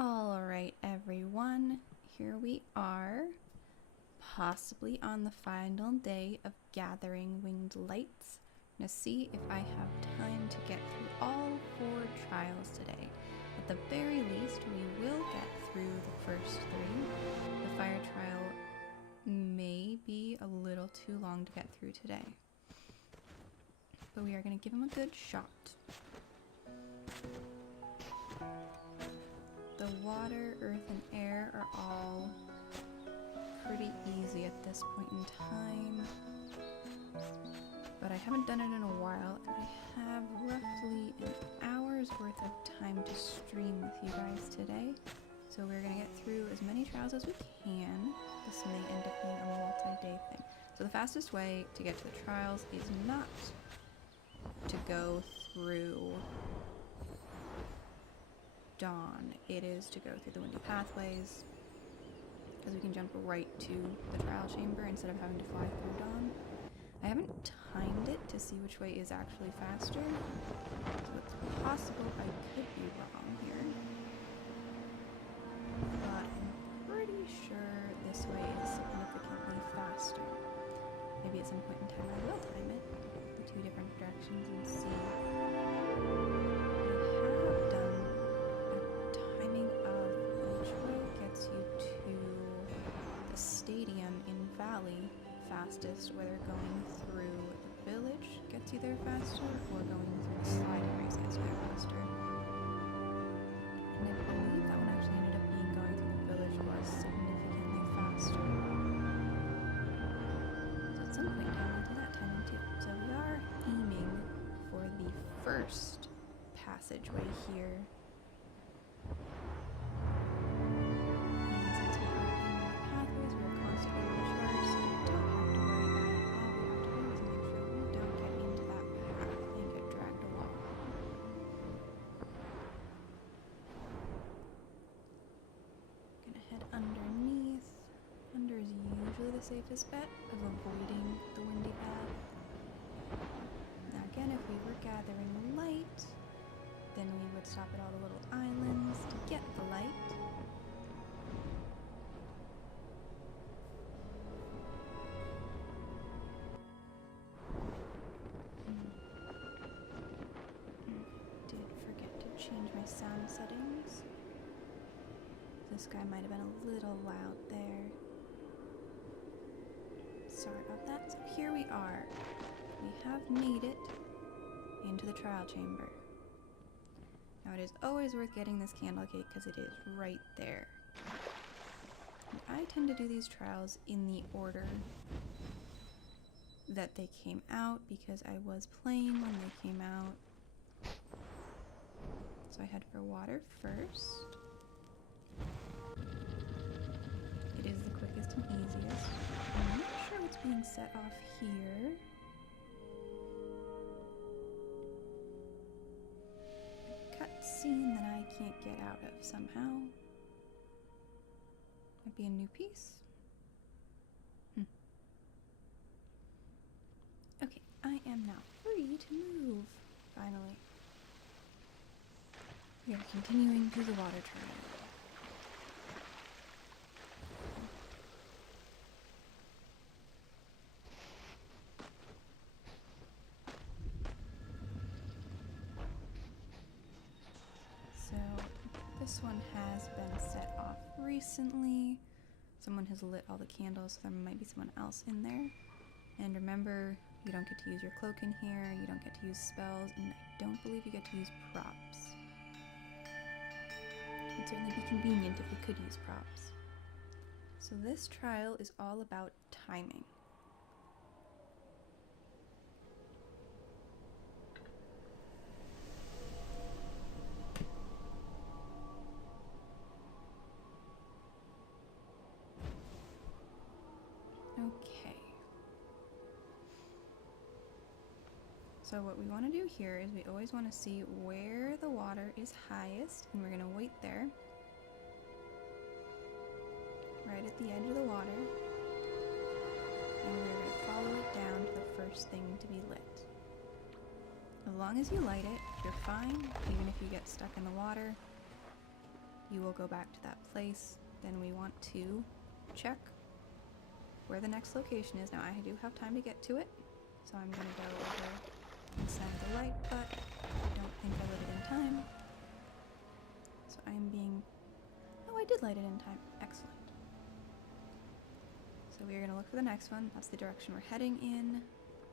Alright, everyone, here we are, possibly on the final day of gathering winged lights. I'm going to see if I have time to get through all 4 trials today. At the very least, we will get through the first 3. The fire trial may be a little too long to get through today, but we are going to give him a good shot. The water, earth, and air are all pretty easy at this point in time, but I haven't done it in a while, and I have roughly an hour's worth of time to stream with you guys today, so we're going to get through as many trials as we can. This may end up being a multi-day thing. So the fastest way to get to the trials is not to go through Dawn. It is to go through the windy pathways, because we can jump right to the trial chamber instead of having to fly through Dawn. I haven't timed it to see which way is actually faster, so it's possible I could be wrong here, but I'm pretty sure this way is significantly faster. Maybe at some point in time I will time it, the 2 different directions, and see. Stadium in Valley fastest, whether going through the village gets you there faster or going through the sliding race gets you there faster. And I believe that one actually ended up being going through the village was significantly faster. So at some point in time we'll do that timing too. So we are aiming for the first passageway here. The safest bet of avoiding the windy path. Now again, if we were gathering light, then we would stop at all the little islands to get the light. Did forget to change my sound settings. This guy might have been a little loud there. Sorry about that. So here we are. We have made it into the trial chamber. Now it is always worth getting this candle cake because it is right there. And I tend to do these trials in the order that they came out because I was playing when they came out. So I head for water first. It is the quickest and easiest. I'm not sure what's being set off here. A cutscene that I can't get out of somehow. Might be a new piece. Okay, I am now free to move, finally. We are continuing through the water trial. This one has been set off recently. Someone has lit all the candles, so there might be someone else in there. And remember, you don't get to use your cloak in here, you don't get to use spells, and I don't believe you get to use props. It would certainly be convenient if we could use props. So this trial is all about timing. Okay. So what we want to do here is we always want to see where the water is highest, and we're going to wait there. Right at the edge of the water. And we're going to follow it down to the first thing to be lit. As long as you light it, you're fine. Even if you get stuck in the water, you will go back to that place. Then we want to check where the next location is. Now I do have time to get to it, so I'm going to go over and send the light, but I don't think I lit it in time. So I'm being... Oh, I did light it in time. Excellent. So we are going to look for the next one. That's the direction we're heading in.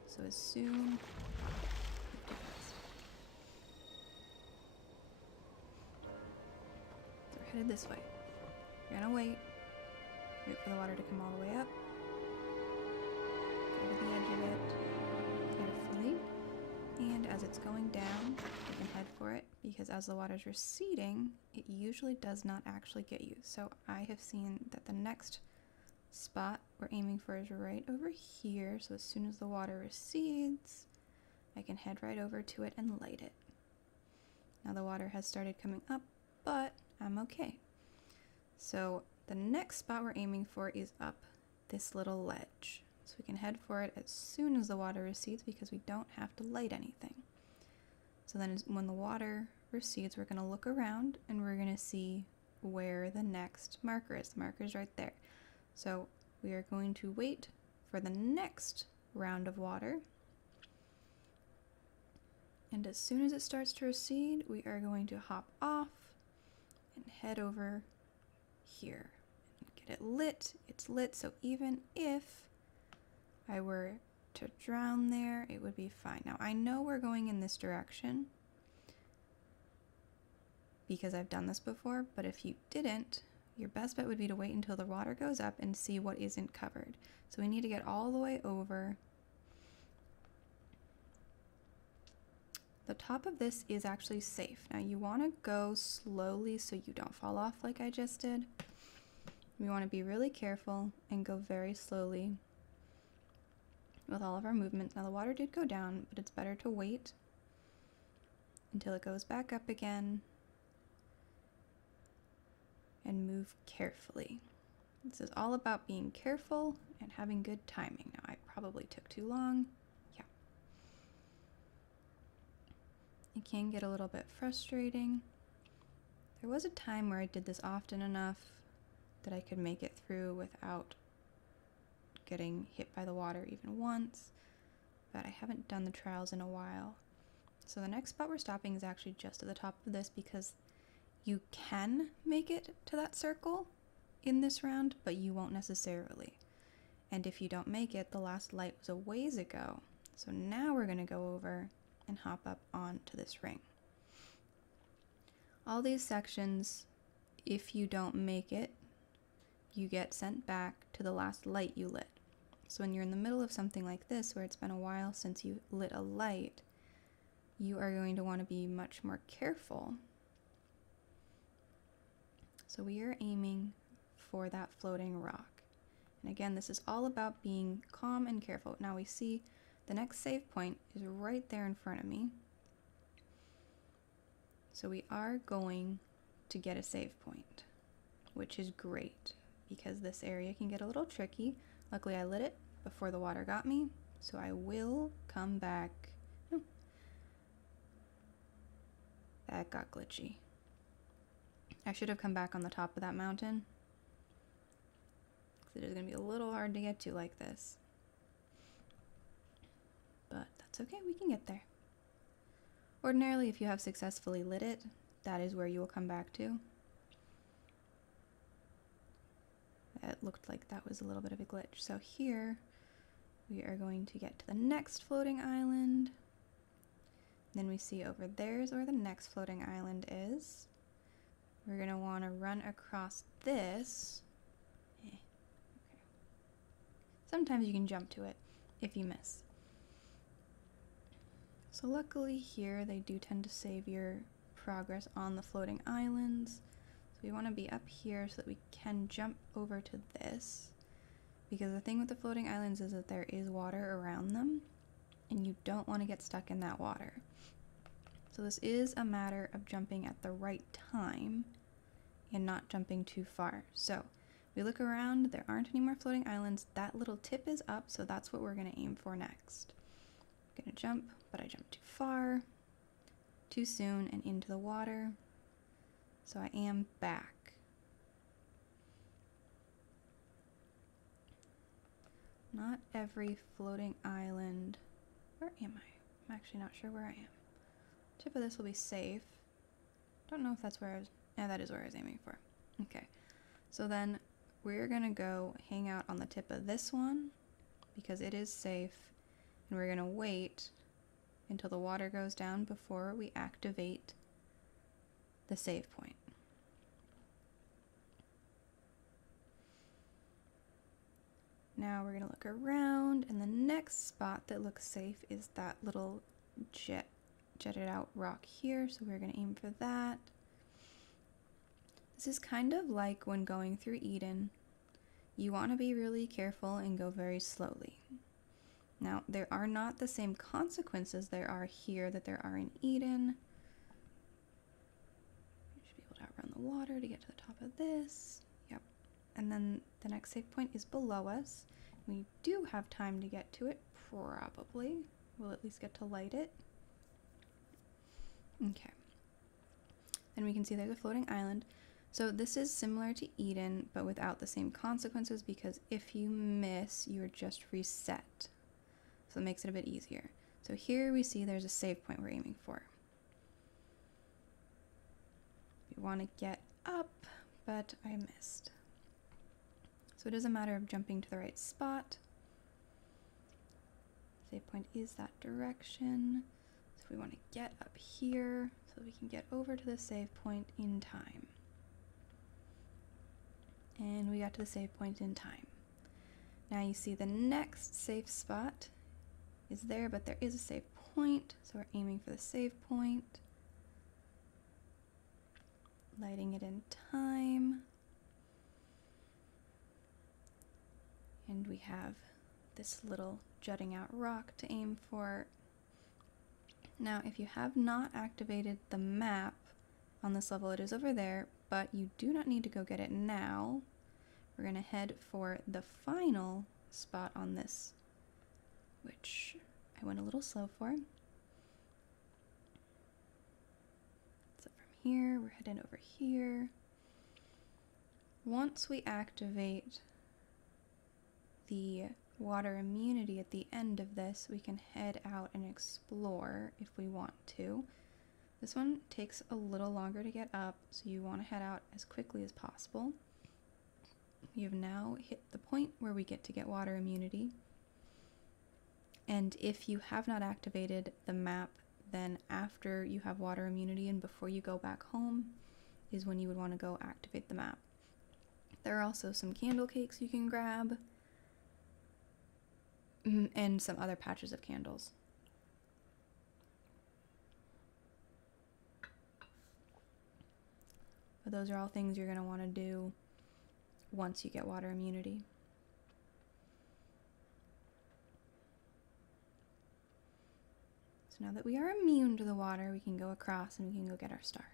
So as soon... We're headed this way. You're going to wait for the water to come all the way up. Go to the edge of it carefully. And as it's going down, you can head for it, because as the water's receding, it usually does not actually get you. So I have seen that the next spot we're aiming for is right over here. So as soon as the water recedes, I can head right over to it and light it. Now the water has started coming up, but I'm okay. So the next spot we're aiming for is up this little ledge. So we can head for it as soon as the water recedes, because we don't have to light anything. So then when the water recedes, we're going to look around and we're going to see where the next marker is. The marker is right there. So we are going to wait for the next round of water. And as soon as it starts to recede, we are going to hop off and head over here. Get it lit. It's lit, so even if I were to drown there, it would be fine. Now, I know we're going in this direction because I've done this before, but if you didn't, your best bet would be to wait until the water goes up and see what isn't covered. So we need to get all the way over. The top of this is actually safe. Now, you want to go slowly so you don't fall off like I just did. We want to be really careful and go very slowly with all of our movements. Now the water did go down, but it's better to wait until it goes back up again and move carefully. This is all about being careful and having good timing. Now I probably took too long. Yeah. It can get a little bit frustrating. There was a time where I did this often enough that I could make it through without getting hit by the water even once, but I haven't done the trials in a while. So the next spot we're stopping is actually just at the top of this, because you can make it to that circle in this round, but you won't necessarily. And if you don't make it, the last light was a ways ago. So now we're going to go over and hop up onto this ring. All these sections, if you don't make it, you get sent back to the last light you lit. So when you're in the middle of something like this, where it's been a while since you lit a light, you are going to want to be much more careful. So we are aiming for that floating rock. And again, this is all about being calm and careful. Now we see the next save point is right there in front of me. So we are going to get a save point, which is great, because this area can get a little tricky. Luckily I lit it before the water got me, so I will come back. Oh, that got glitchy. I should have come back on the top of that mountain, because it is going to be a little hard to get to like this. But that's okay, we can get there. Ordinarily, if you have successfully lit it, that is where you will come back to. It looked like that was a little bit of a glitch. So here, we are going to get to the next floating island. Then we see over there is where the next floating island is. We're going to want to run across this. Okay. Sometimes you can jump to it if you miss. So luckily here, they do tend to save your progress on the floating islands. So we want to be up here so that we can jump over to this, because the thing with the floating islands is that there is water around them and you don't want to get stuck in that water. So this is a matter of jumping at the right time and not jumping too far. So we look around, there aren't any more floating islands. That little tip is up, so that's what we're going to aim for next. I'm going to jump, but I jumped too far, too soon, and into the water. So I am back. Not every floating island. Where am I? I'm actually not sure where I am. Tip of this will be safe. Don't know if that's where I was. Yeah, that is where I was aiming for. Okay. So then we're going to go hang out on the tip of this one because it is safe. And we're going to wait until the water goes down before we activate the save point. Now we're going to look around, and the next spot that looks safe is that little jetted out rock here, so we're going to aim for that. This is kind of like when going through Eden. You want to be really careful and go very slowly. Now, there are not the same consequences there are here that there are in Eden. You should be able to outrun the water to get to the top of this. Yep. And then the next save point is below us. We do have time to get to it, probably. We'll at least get to light it. Okay. Then we can see there's a floating island. So this is similar to Eden, but without the same consequences, because if you miss, you're just reset. So it makes it a bit easier. So here we see there's a save point we're aiming for. We want to get up, but I missed. So it is a matter of jumping to the right spot. Save point is that direction. So we want to get up here so we can get over to the save point in time. And we got to the save point in time. Now you see the next safe spot is there, but there is a save point, so we're aiming for the save point. Lighting it in time. And we have this little jutting out rock to aim for. Now, if you have not activated the map on this level, it is over there, but you do not need to go get it now. We're going to head for the final spot on this, which I went a little slow for. So from here, we're heading over here. Once we activate the water immunity at the end of this, we can head out and explore if we want to. This one takes a little longer to get up, so you want to head out as quickly as possible. We have now hit the point where we get to get water immunity. And if you have not activated the map, then after you have water immunity and before you go back home is when you would want to go activate the map. There are also some candle cakes you can grab, and some other patches of candles. But those are all things you're going to want to do once you get water immunity. So now that we are immune to the water, we can go across and we can go get our star.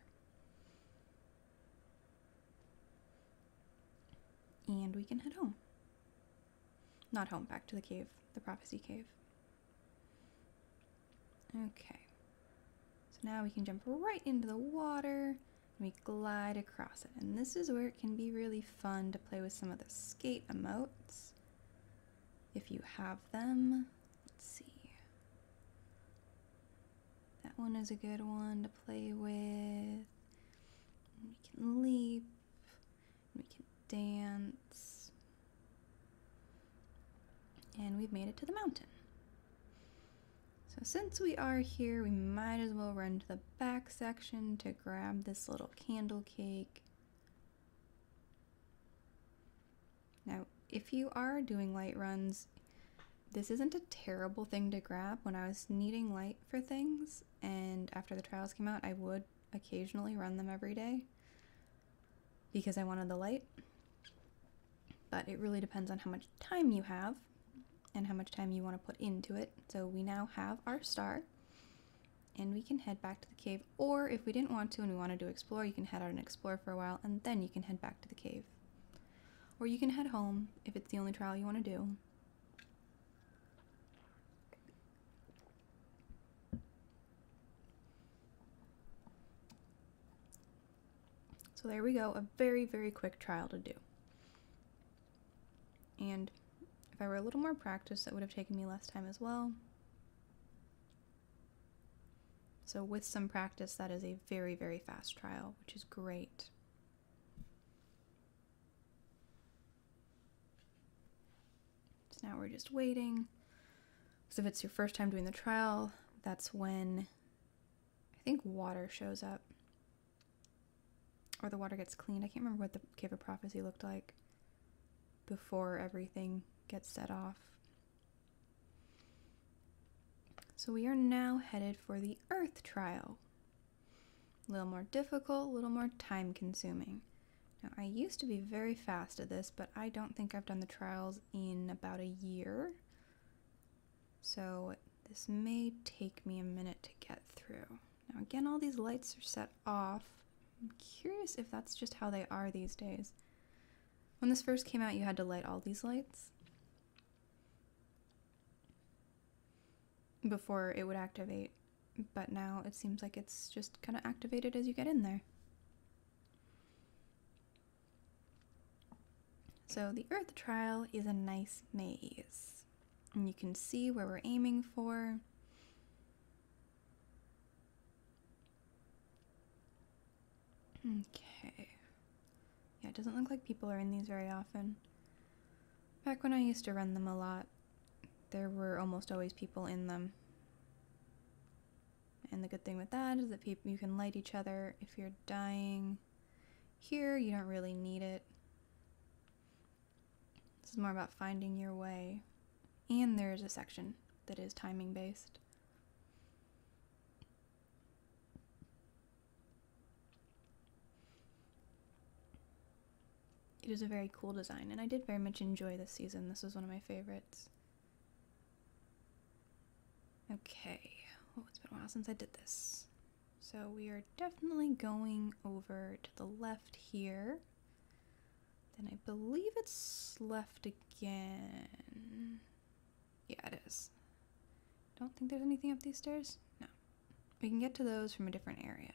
And we can head home. Not home, back to the cave, the prophecy cave. Okay. So now we can jump right into the water. We glide across it, and this is where it can be really fun to play with some of the skate emotes, if you have them. Let's see. That one is a good one to play with. We can leap, we can dance, and we've made it to the mountain. So since we are here, we might as well run to the back section to grab this little candle cake. Now, if you are doing light runs, this isn't a terrible thing to grab. When I was needing light for things, and after the trials came out, I would occasionally run them every day because I wanted the light. But it really depends on how much time you have and how much time you want to put into it. So we now have our star, and we can head back to the cave, or if we didn't want to and we wanted to explore, you can head out and explore for a while, and then you can head back to the cave. Or you can head home if it's the only trial you want to do. So there we go, a very, very quick trial to do. And If I were a little more practiced, that would have taken me less time as well. So with some practice, that is a very, very fast trial, which is great. So now we're just waiting. So if it's your first time doing the trial, that's when I think water shows up. Or the water gets cleaned. I can't remember what the Cave of Prophecy looked like before everything gets set off. So we are now headed for the Earth trial. A little more difficult, a little more time consuming. Now I used to be very fast at this, but I don't think I've done the trials in about a year. So this may take me a minute to get through. Now again, all these lights are set off. I'm curious if that's just how they are these days. When this first came out, you had to light all these lights before it would activate, but now it seems like it's just kind of activated as you get in there. So the Earth trial is a nice maze, and you can see where we're aiming for. Okay. Yeah, it doesn't look like people are in these very often. Back when I used to run them a lot, there were almost always people in them. And the good thing with that is that you can light each other if you're dying. Here, you don't really need it. This is more about finding your way. And there is a section that is timing based. It is a very cool design, and I did very much enjoy this season. This was one of my favorites. Okay, well, it's been a while since I did this. So we are definitely going over to the left here. Then I believe it's left again. Yeah, it is. Don't think there's anything up these stairs? No. We can get to those from a different area.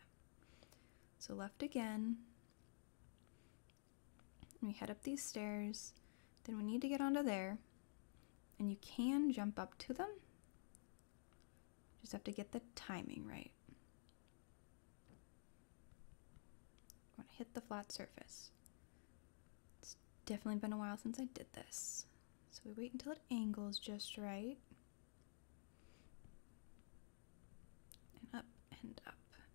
So left again. We head up these stairs, then we need to get onto there, and you can jump up to them. Just have to get the timing right. Want to hit the flat surface. It's definitely been a while since I did this. So we wait until it angles just right. And up and up.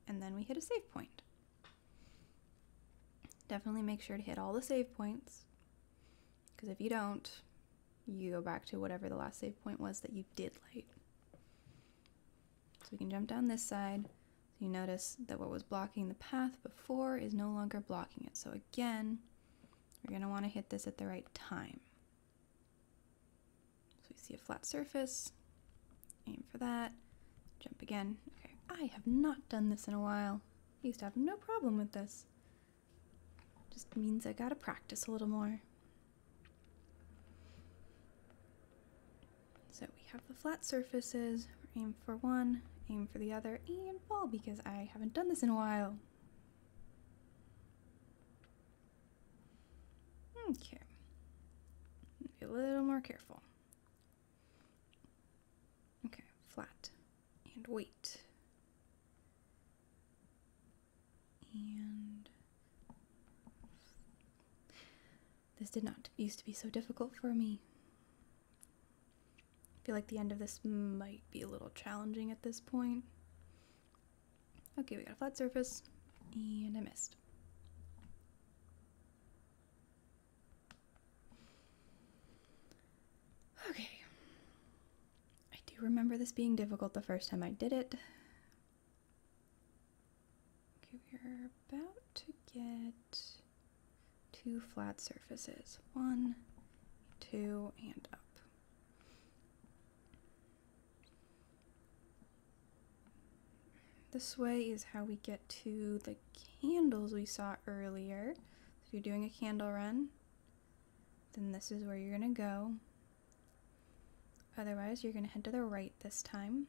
And then we hit a save point. Definitely make sure to hit all the save points, because if you don't, you go back to whatever the last save point was that you did light. So we can jump down this side. So you notice that what was blocking the path before is no longer blocking it. So again, we're going to want to hit this at the right time. So we see a flat surface, aim for that, jump again. Okay, I have not done this in a while. I used to have no problem with this. Just means I gotta practice a little more. So we have the flat surfaces, aim for one, aim for the other, and fall, because I haven't done this in a while. Okay. Be a little more careful. Okay, flat. And wait. And this did not used to be so difficult for me. I feel like the end of this might be a little challenging at this point. Okay, we got a flat surface, and I missed. Okay. I do remember this being difficult the first time I did it. Okay, we're about to get 2 flat surfaces. 1, 2, and up. This way is how we get to the candles we saw earlier. So if you're doing a candle run, then this is where you're going to go. Otherwise, you're going to head to the right this time.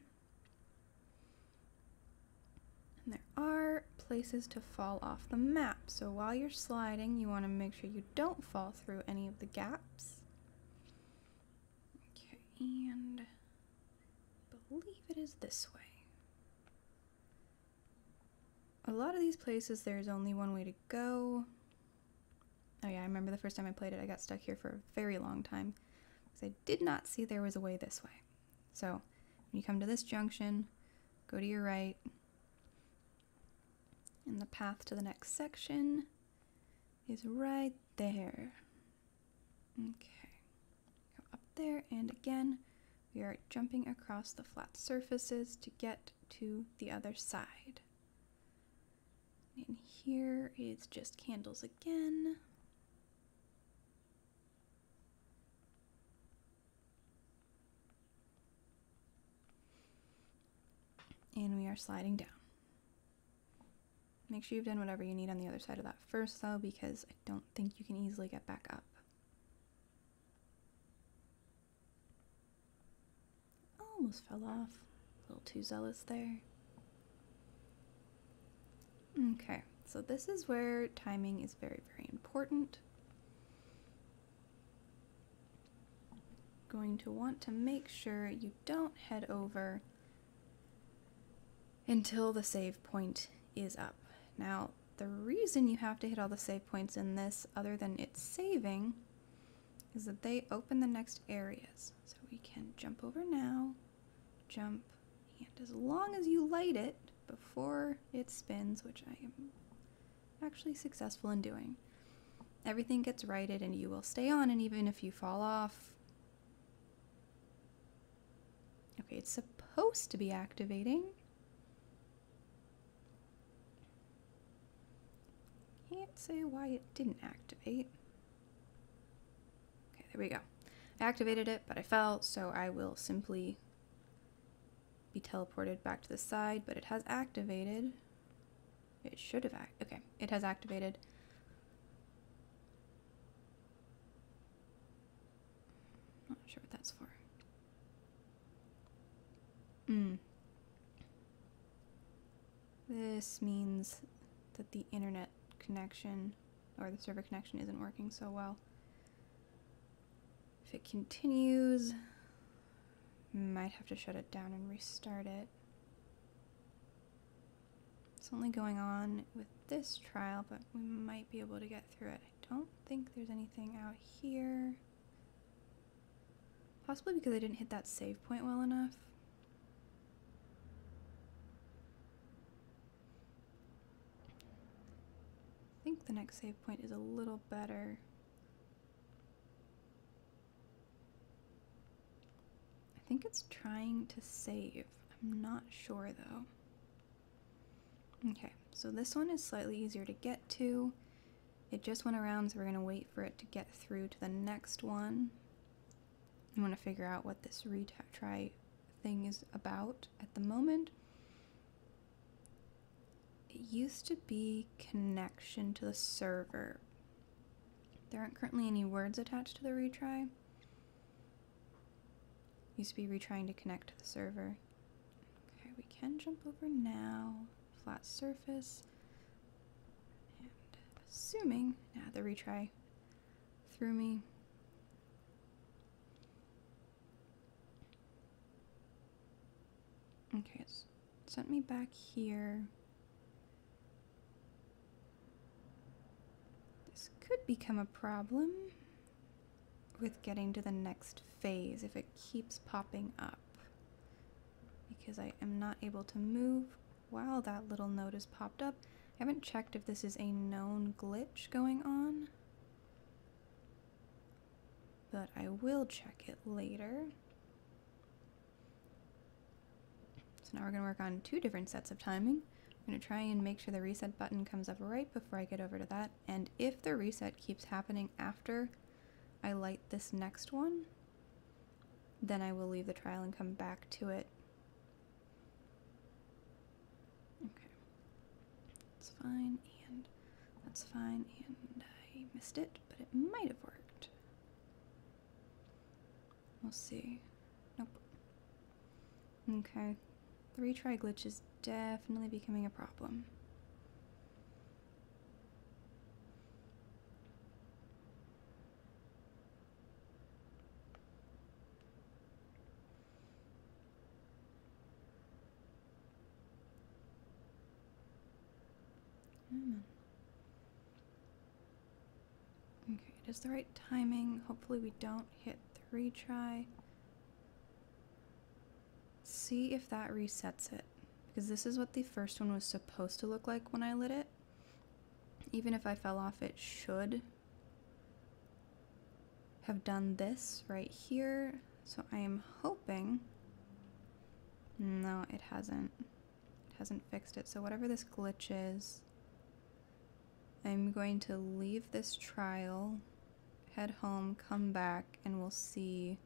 And there are places to fall off the map. So while you're sliding, you want to make sure you don't fall through any of the gaps. and I believe it is this way. A lot of these places there's only one way to go. Oh yeah, I remember the first time I played it, I got stuck here for a very long time because I did not see there was a way this way. So when you come to this junction, go to your right, and the path to the next section is right there. Okay, go up there, and again, we are jumping across the flat surfaces to get to the other side. And here is just candles again. And we are sliding down. Make sure you've done whatever you need on the other side of that first, though, because I don't think you can easily get back up. Almost fell off. A little too zealous there. Okay, so this is where timing is very, very important. Going to want to make sure you don't head over until the save point is up. Now, the reason you have to hit all the save points in this, other than it's saving, is that they open the next areas. So we can jump over now, jump, and as long as you light it before it spins, which I am actually successful in doing, everything gets righted and you will stay on, and even if you fall off. Okay, it's supposed to be activating. Can't say why it didn't activate. Okay, there we go. I activated it, but I fell, so I will simply be teleported back to the side, but it has activated. It should have okay, it has activated. Not sure what that's for. This means that the internet connection or the server connection isn't working so well. If it continues, might have to shut it down and restart it. It's only going on with this trial, but we might be able to get through it. I don't think there's anything out here. Possibly because I didn't hit that save point well enough. I think the next save point is a little better. I think it's trying to save. I'm not sure though. Okay, so this one is slightly easier to get to. It just went around, so we're gonna wait for it to get through to the next one. I want to figure out what this retry thing is about at the moment. It used to be connection to the server. There aren't currently any words attached to the retry. Used to be retrying to connect to the server. Okay, we can jump over now. Flat surface. And assuming, the retry threw me. Okay, it's sent me back here. This could become a problem with getting to the next phase if it keeps popping up, because I am not able to move while that little note is popped up. I haven't checked if this is a known glitch going on, but I will check it later. So now we're going to work on 2 different sets of timing. I'm going to try and make sure the reset button comes up right before I get over to that, and if the reset keeps happening after I light this next one, then I will leave the trial and come back to it. Okay, that's fine, and that's fine, and I missed it, but it might have worked. We'll see. Nope. Okay. The retry glitch is definitely becoming a problem. Okay, it is the right timing. Hopefully we don't hit the retry. See if that resets it. Because this is what the first one was supposed to look like when I lit it. Even if I fell off, it should have done this right here. So I am hoping... No, it hasn't. It hasn't fixed it. So whatever this glitch is, I'm going to leave this trial, head home, come back, and we'll see.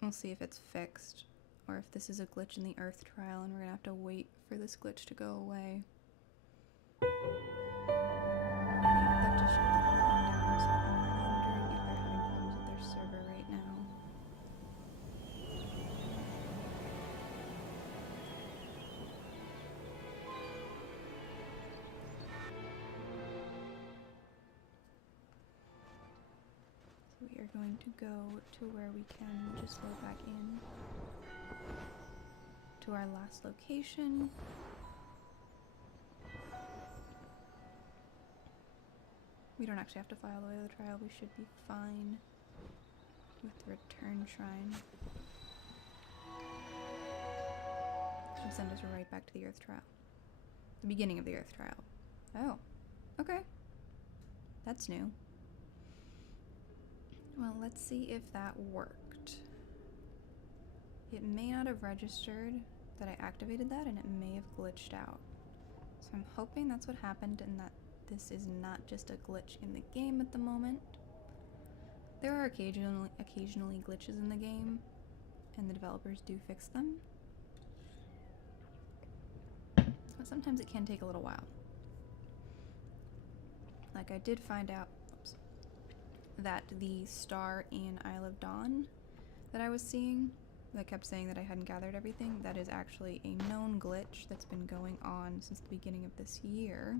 We'll see if it's fixed, or if this is a glitch in the Earth trial and we're gonna have to wait for this glitch to go away. That just shut the whole thing down, so I'm wondering if they're having problems with their server right now. So we are going to go to where we can just load back in to our last location. We don't actually have to fly all the way to the trial. We should be fine with the return shrine. Should send us right back to the Earth trial. The beginning of the Earth trial. Oh, okay. That's new. Well, let's see if that worked. It may not have registered that I activated that, and it may have glitched out. So I'm hoping that's what happened and that this is not just a glitch in the game at the moment. There are occasionally glitches in the game, and the developers do fix them. But sometimes it can take a little while. Like I did find out that the star in Isle of Dawn that I was seeing, that kept saying that I hadn't gathered everything, that is actually a known glitch that's been going on since the beginning of this year.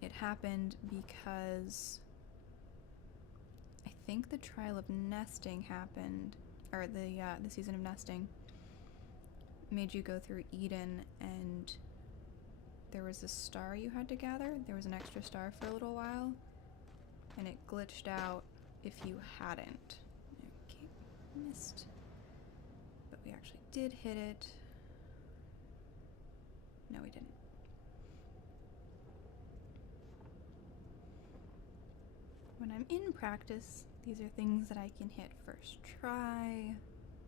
It happened because I think the trial of nesting happened, or the season of nesting made you go through Eden, and there was a star you had to gather. There was an extra star for a little while, and it glitched out if you hadn't. Okay, missed. But we actually did hit it. No, we didn't. When I'm in practice, these are things that I can hit first try,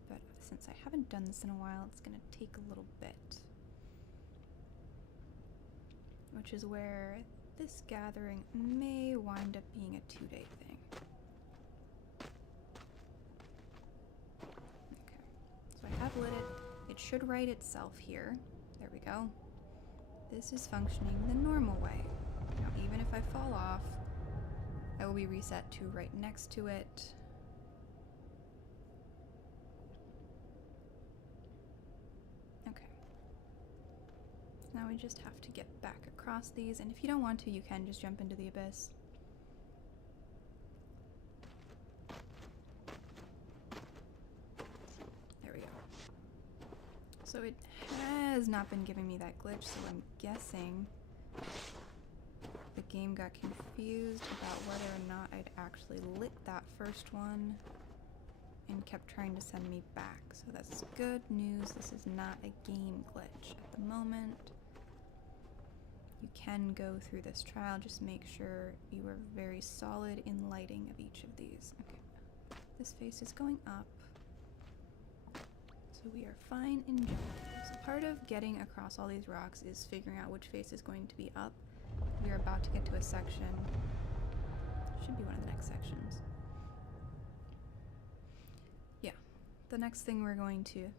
but since I haven't done this in a while, it's gonna take a little bit. Which is where this gathering may wind up being a 2-day thing. Okay, so I have lit it. It should write itself here. There we go. This is functioning the normal way. Now, even if I fall off, I will be reset to right next to it. Okay. Now we just have to get back across these, and if you don't want to, you can just jump into the abyss. There we go. So it has not been giving me that glitch, so I'm guessing the game got confused about whether or not I'd actually lit that first one and kept trying to send me back. So that's good news. This is not a game glitch at the moment. You can go through this trial, just make sure you are very solid in lighting of each of these. Okay, this face is going up, so we are fine in general. So part of getting across all these rocks is figuring out which face is going to be up. We are about to get to a section, should be one of the next sections. Yeah, the next thing we're going to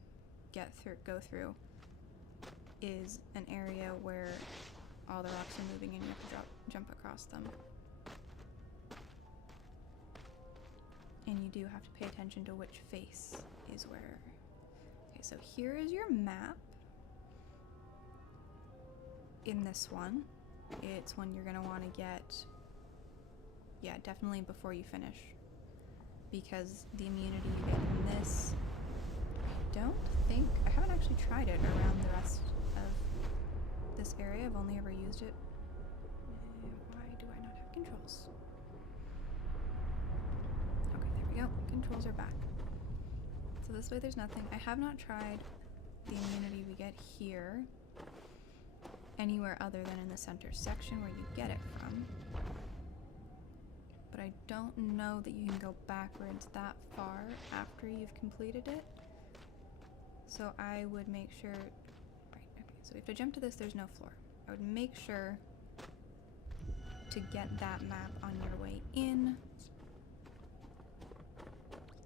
go through is an area where all the rocks are moving and you have to jump across them. And you do have to pay attention to which face is where. Okay, so here is your map. In this one, it's one you're gonna want to get, yeah, definitely before you finish, because the immunity in this, I haven't actually tried it around the rest rest of this area. I've only ever used it. Why do I not have controls? Okay, there we go. Controls are back. So this way there's nothing. I have not tried the immunity we get here anywhere other than in the center section where you get it from. But I don't know that you can go backwards that far after you've completed it. So I would make sure... Right, okay, so if I jump to this, there's no floor. I would make sure to get that map on your way in.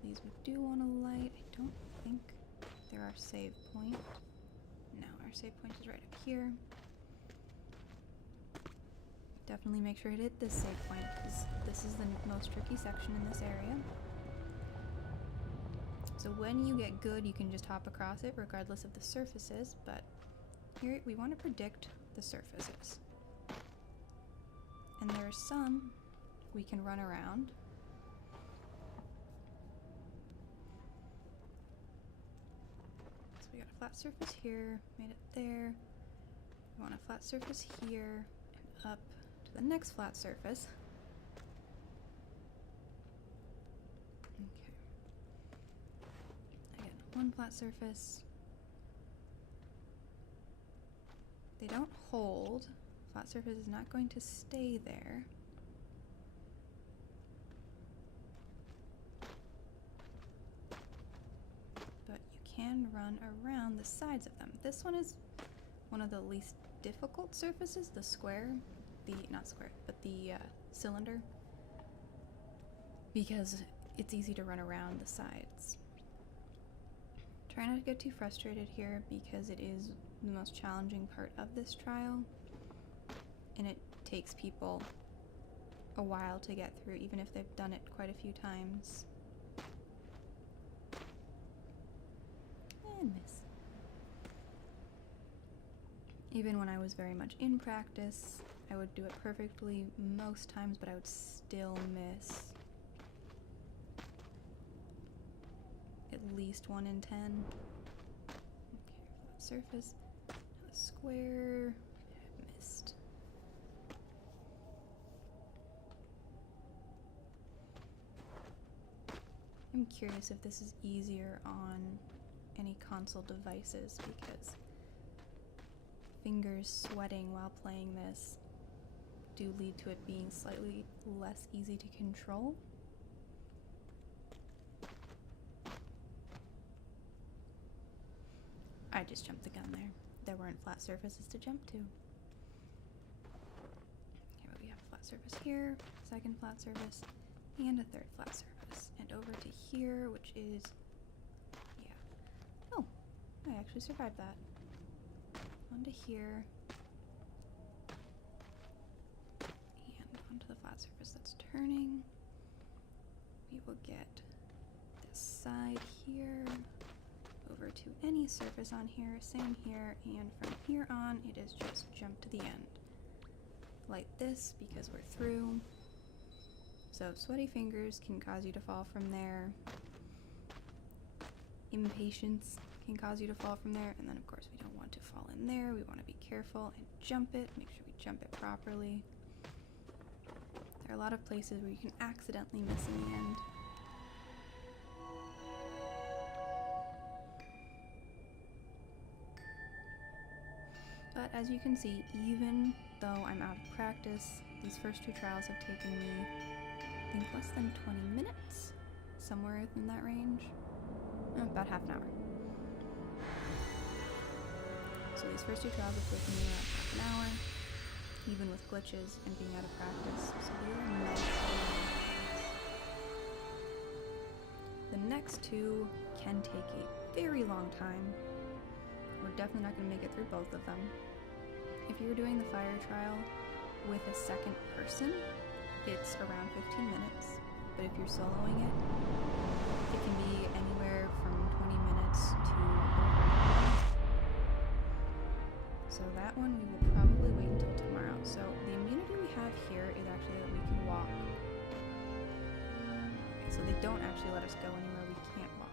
These we do want to light. I don't think they're our save point. No, our save point is right up here. Definitely make sure to hit this save point, because this is the most tricky section in this area. So when you get good, you can just hop across it regardless of the surfaces, but here we want to predict the surfaces. And there are some we can run around. So we got a flat surface here, made it there. We want a flat surface here, and up to the next flat surface. Okay. Again, one flat surface. They don't hold. Flat surface is not going to stay there. But you can run around the sides of them. This one is one of the least difficult surfaces, the square. Not square, but the cylinder. Because it's easy to run around the sides. Try not to get too frustrated here because it is the most challenging part of this trial. And it takes people a while to get through, even if they've done it quite a few times. And miss. Even when I was very much in practice, I would do it perfectly most times, but I would still miss at least 1 in 10. Okay, flat surface, a square, missed. I'm curious if this is easier on any console devices, because fingers sweating while playing this do lead to it being slightly less easy to control. I just jumped the gun there. There weren't flat surfaces to jump to. Okay, but we have a flat surface here, second flat surface, and a third flat surface. And over to here, which is... yeah. Oh, I actually survived that. Onto here. And onto the flat surface that's turning. We will get this side here. Over to any surface on here, same here, and from here on it is just jump to the end. Like this, because we're through. So sweaty fingers can cause you to fall from there. Impatience can cause you to fall from there, and then of course we don't want to fall in there. We want to be careful and jump it, make sure we jump it properly. There are a lot of places where you can accidentally miss in the end. But as you can see, even though I'm out of practice, these first two trials have taken me, I think, less than 20 minutes, somewhere in that range. About half an hour. So these first two trials have taken me about half an hour, even with glitches and being out of practice. So they are not the next two can take a very long time. We're definitely not going to make it through both of them. If you're doing the fire trial with a second person, it's around 15 minutes. But if you're soloing it, it can be anywhere from 20 minutes to over an hour. So that one we will probably wait until tomorrow. So the immunity we have here is actually that we can walk. Okay, so they don't actually let us go anywhere we can't walk.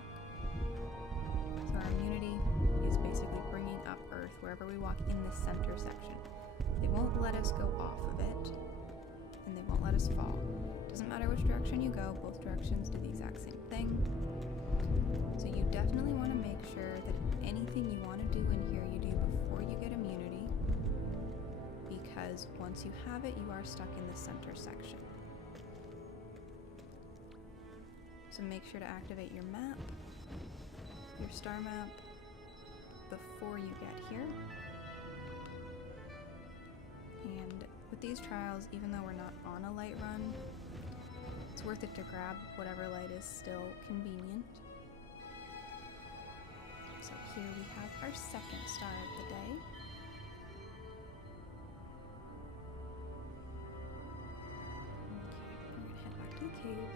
So our immunity is basically bringing up Earth wherever we walk in the center section. They won't let us go off of it, and they won't let us fall. Doesn't matter which direction you go, both directions do the exact same thing. So you definitely want to make sure that anything you want to do in here you do before you get immunity, because once you have it, you are stuck in the center section. So make sure to activate your map, your star map, before you get here. And with these trials, even though we're not on a light run, it's worth it to grab whatever light is still convenient. So here we have our second star of the day. Okay, we're gonna head back to the cave.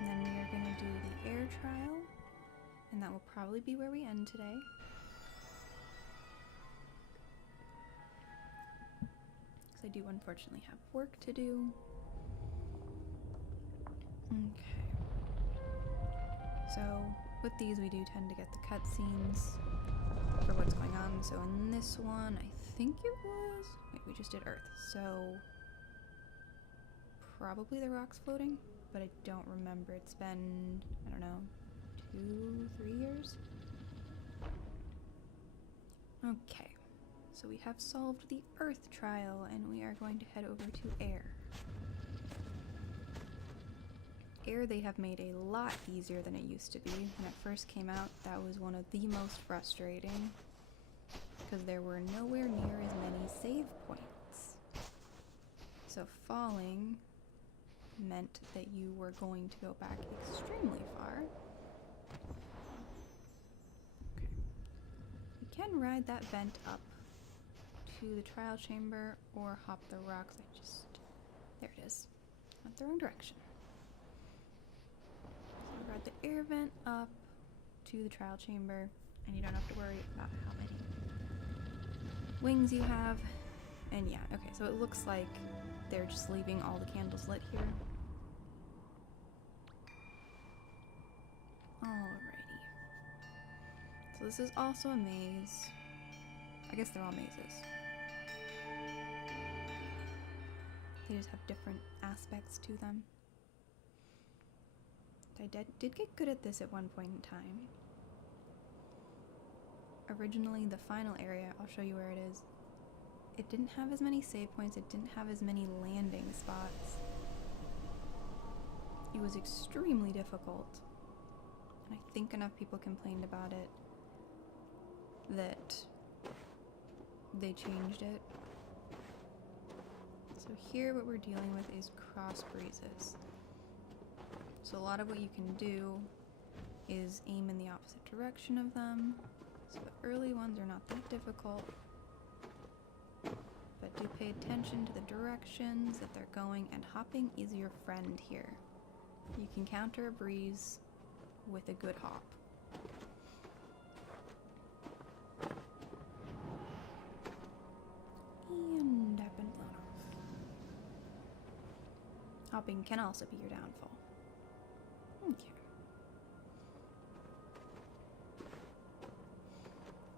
And then we are gonna do the air trial, and that will probably be where we end today. I do unfortunately have work to do. Okay. So with these we do tend to get the cutscenes for what's going on. So in this one, I think it was... Wait, we just did Earth. So probably the rocks floating, but I don't remember. It's been, I don't know, 2-3 years? Okay. So we have solved the Earth trial, and we are going to head over to Air. Air they have made a lot easier than it used to be. When it first came out, that was one of the most frustrating, because there were nowhere near as many save points. So falling meant that you were going to go back extremely far. Okay. You can ride that vent up to the trial chamber or hop the rocks. There it is. Went the wrong direction. So ride the air vent up to the trial chamber, and you don't have to worry about how many wings you have. And yeah, okay, so it looks like they're just leaving all the candles lit here. Alrighty. So this is also a maze. I guess they're all mazes. They just have different aspects to them. I did get good at this at one point in time. Originally, the final area, I'll show you where it is, it didn't have as many save points, it didn't have as many landing spots. It was extremely difficult. And I think enough people complained about it that they changed it. So here what we're dealing with is cross breezes. So a lot of what you can do is aim in the opposite direction of them. So the early ones are not that difficult, but do pay attention to the directions that they're going, and hopping is your friend here. You can counter a breeze with a good hop. And I've been blown off. Hopping can also be your downfall. Okay.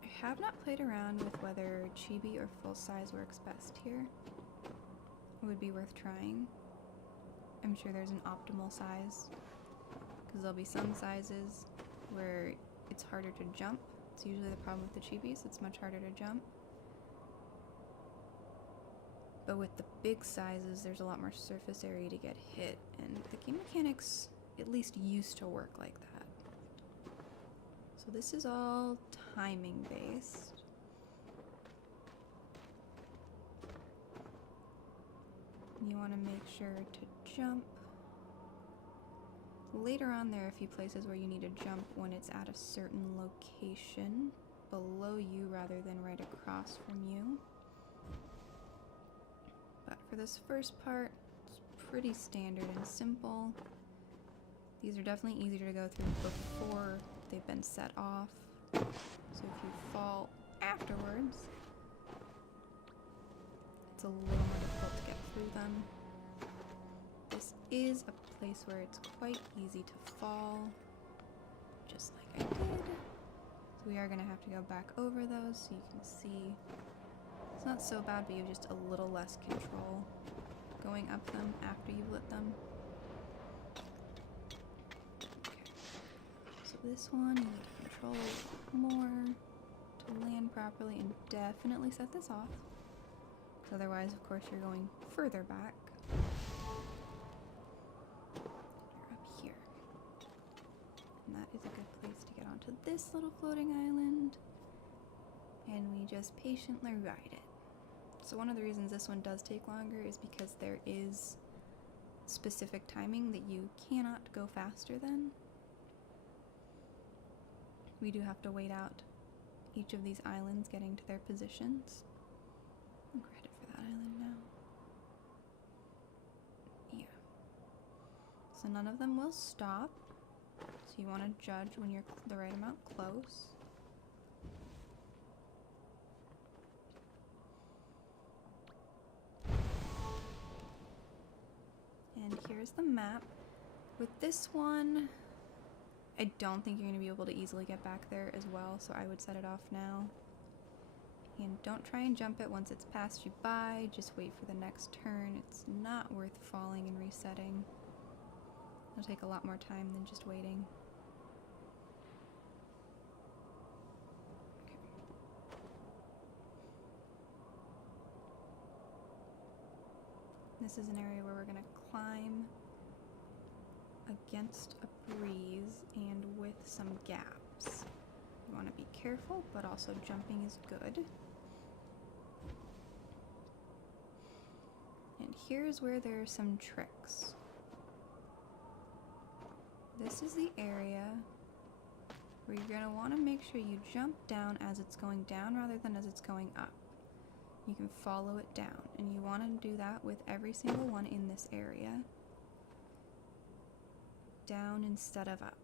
I have not played around with whether chibi or full size works best here. It would be worth trying. I'm sure there's an optimal size, because there'll be some sizes where it's harder to jump. It's usually the problem with the chibis, it's much harder to jump. But with the big sizes, there's a lot more surface area to get hit, and the game mechanics at least used to work like that. So this is all timing based. You want to make sure to jump. Later on, there are a few places where you need to jump when it's at a certain location below you rather than right across from you. But for this first part, it's pretty standard and simple. These are definitely easier to go through before they've been set off. So if you fall afterwards, it's a little more difficult to get through them. This is a place where it's quite easy to fall, just like I did. So we are going to have to go back over those so you can see it's not so bad, but you have just a little less control going up them after you've lit them. Okay. So this one you need to control more to land properly, and definitely set this off. Because otherwise, of course, you're going further back. You're up here. And that is a good place to get onto this little floating island. And we just patiently ride it. So one of the reasons this one does take longer is because there is specific timing that you cannot go faster than. We do have to wait out each of these islands getting to their positions. I'm credit for that island now. Yeah. So none of them will stop. So you want to judge when you're the right amount close. And here's the map. With this one, I don't think you're going to be able to easily get back there as well, so I would set it off now. And don't try and jump it once it's passed you by, just wait for the next turn. It's not worth falling and resetting. It'll take a lot more time than just waiting. Okay. This is an area where we're going to climb against a breeze and with some gaps. You want to be careful, but also jumping is good. And here's where there are some tricks. This is the area where you're going to want to make sure you jump down as it's going down rather than as it's going up. You can follow it down, and you want to do that with every single one in this area. Down instead of up.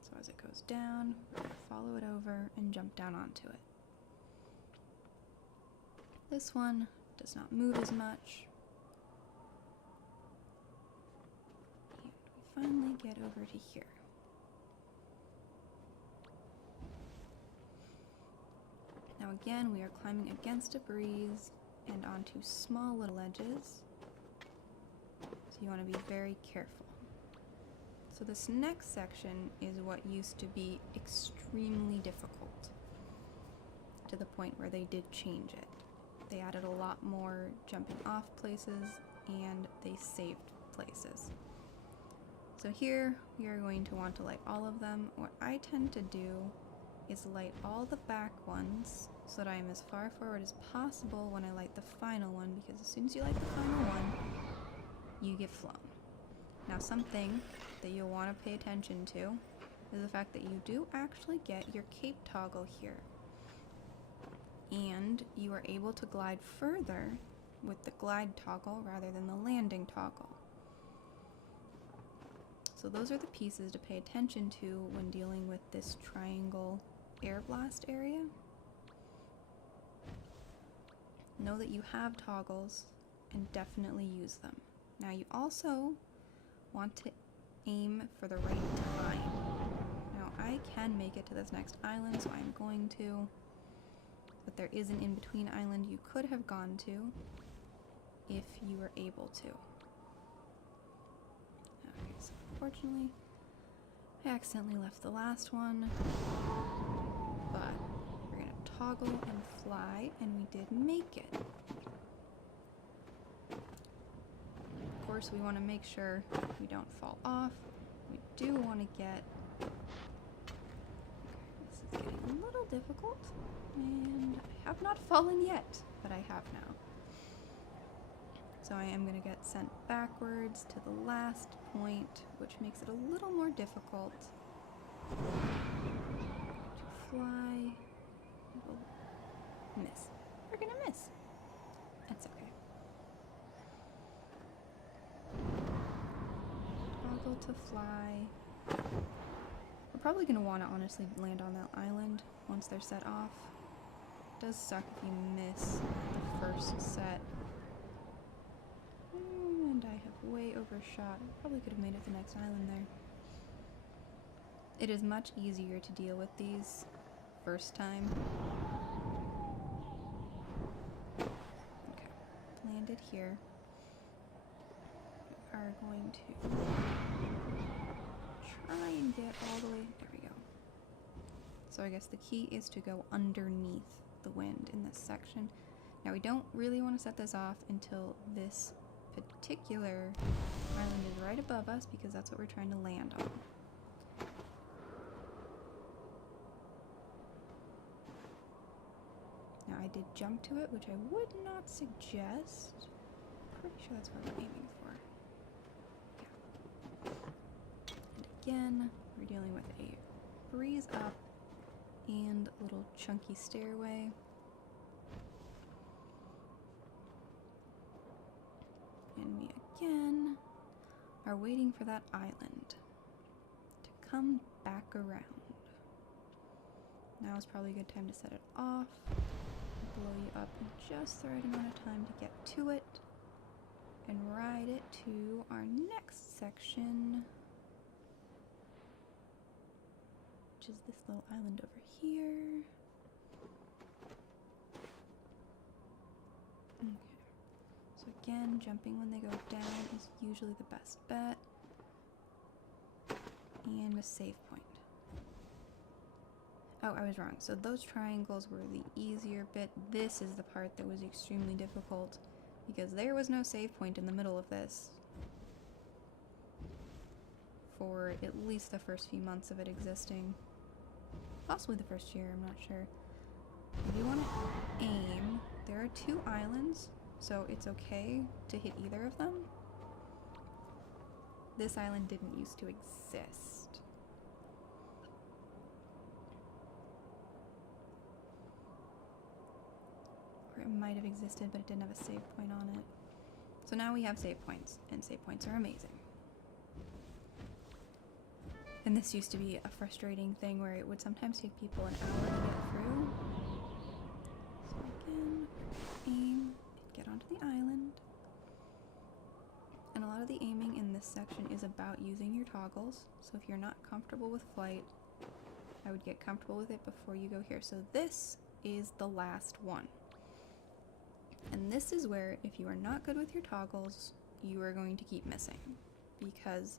So as it goes down, we're going to follow it over and jump down onto it. This one does not move as much. And we finally get over to here. Now again, we are climbing against a breeze and onto small little ledges. So you want to be very careful. So this next section is what used to be extremely difficult, to the point where they did change it. They added a lot more jumping off places, and they saved places. So here we are going to want to light all of them. What I tend to do is light all the back ones so that I am as far forward as possible when I light the final one, because as soon as you light the final one, you get flown. Now something that you'll want to pay attention to is the fact that you do actually get your cape toggle here. And you are able to glide further with the glide toggle rather than the landing toggle. So those are the pieces to pay attention to when dealing with this triangle air blast area. Know that you have toggles and definitely use them. Now you also want to aim for the right time. Now I can make it to this next island, so I'm going to. But there is an in-between island you could have gone to if you were able to. Okay, so unfortunately, I accidentally left the last one, but we're going to toggle and fly, and we did make it. Of course, we want to make sure we don't fall off. We do want to get... This is getting a little difficult. And I have not fallen yet, but I have now. So I am going to get sent backwards to the last point, which makes it a little more difficult to fly. We'll miss. We're going to miss. That's okay. Toggle to fly. We're probably going to want to honestly land on that island once they're set off. It does suck if you miss the first set. overshot. I probably could have made it the next island there. It is much easier to deal with these first time. Okay, landed here. We are going to try and get all the way, there we go. So I guess the key is to go underneath the wind in this section. Now we don't really want to set this off until this particular island is right above us, because that's what we're trying to land on. Now I did jump to it, which I would not suggest. Pretty sure that's what we're aiming for. Yeah. And again, we're dealing with a breeze up and a little chunky stairway. And we again are waiting for that island to come back around. Now is probably a good time to set it off. Blow you up in just the right amount of time to get to it and ride it to our next section, which is this little island over here. Okay. So again, jumping when they go down is usually the best bet. And a save point. Oh, I was wrong. So those triangles were the easier bit. This is the part that was extremely difficult, because there was no save point in the middle of this for at least the first few months of it existing. Possibly the first year, I'm not sure. If you want to aim, there are 2 islands, so it's okay to hit either of them. This island didn't used to exist. Or it might have existed, but it didn't have a save point on it. So now we have save points, and save points are amazing. And this used to be a frustrating thing where it would sometimes take people an hour to get through. So again, aim, get onto the island. And a lot of the aiming in this section is about using your toggles. So if you're not comfortable with flight, I would get comfortable with it before you go here. So this is the last one. And this is where, if you are not good with your toggles, you are going to keep missing, because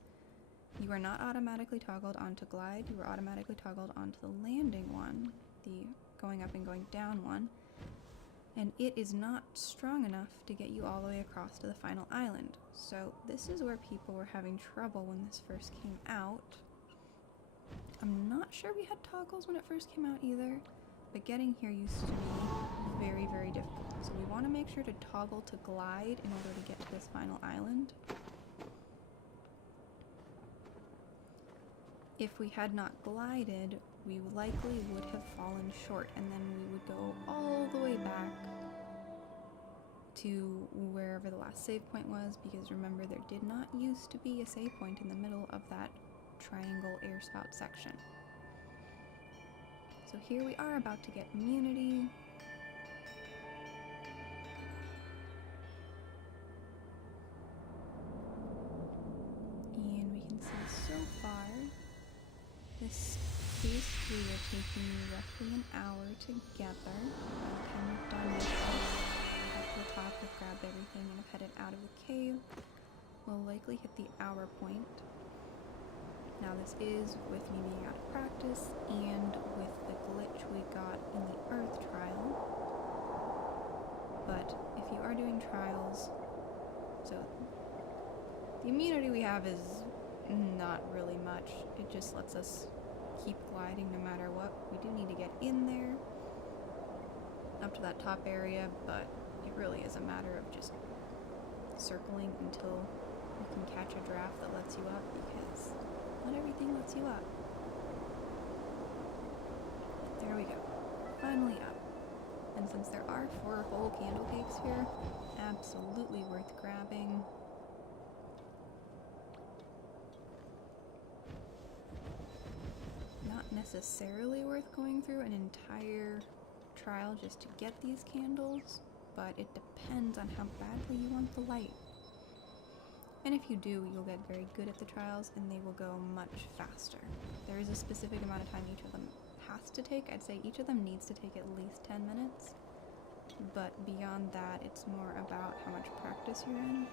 you are not automatically toggled onto glide, you are automatically toggled onto the landing one, the going up and going down one, and it is not strong enough to get you all the way across to the final island. So this is where people were having trouble when this first came out. I'm not sure we had toggles when it first came out either, but getting here used to be very, very difficult. So we want to make sure to toggle to glide in order to get to this final island. If we had not glided, we likely would have fallen short, and then we would go all the way back to wherever the last save point was, because remember, there did not used to be a save point in the middle of that triangle air spout section. So here we are about to get immunity. And we can see so far, this phase 3 are taking roughly an hour together. By the time we're done with this, up to the top, we've grabbed everything and have headed out of the cave. We'll likely hit the hour point. Now this is with me being out of practice and with the glitch we got in the Earth trial. But if you are doing trials, so the immunity we have is not really much. It just lets us keep gliding no matter what. We do need to get in there up to that top area, but it really is a matter of just circling until you can catch a draft that lets you up, because not everything lets you up. There we go. Finally up. And since there are 4 whole candle cakes here, absolutely worth grabbing. Not necessarily worth going through an entire trial just to get these candles, but it depends on how badly you want the light. And if you do, you'll get very good at the trials and they will go much faster. There is a specific amount of time each of them has to take. I'd say each of them needs to take at least 10 minutes. But beyond that, it's more about how much practice you're in.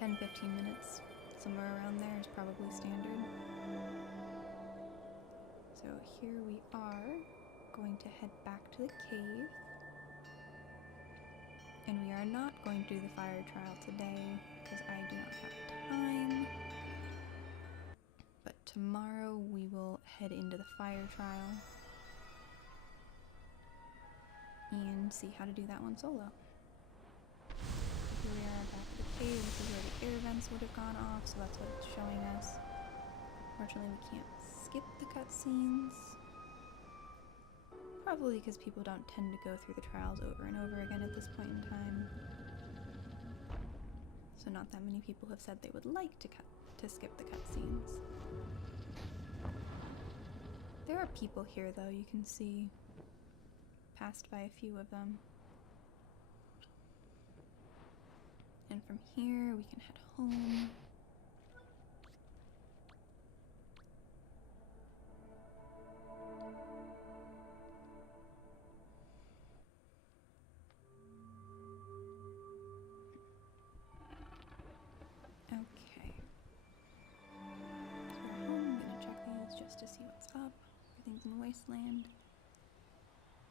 10-15 minutes, somewhere around there is probably standard. So here we are, going to head back to the cave. And we are not going to do the fire trial today because I do not have time. But tomorrow we will head into the fire trial and see how to do that one solo. Here we are back at the cave. This is where the air vents would have gone off, so that's what it's showing us. Fortunately, we can't skip the cutscenes. Probably because people don't tend to go through the trials over and over again at this point in time. So not that many people have said they would like to skip the cutscenes. There are people here though, you can see. Passed by a few of them. And from here we can head home. Okay. So we're home. I'm gonna check these just to see what's up. Everything's in Wasteland.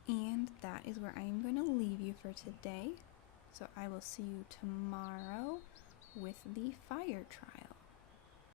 And that is where I am going to leave you for today. So I will see you tomorrow with the fire trial.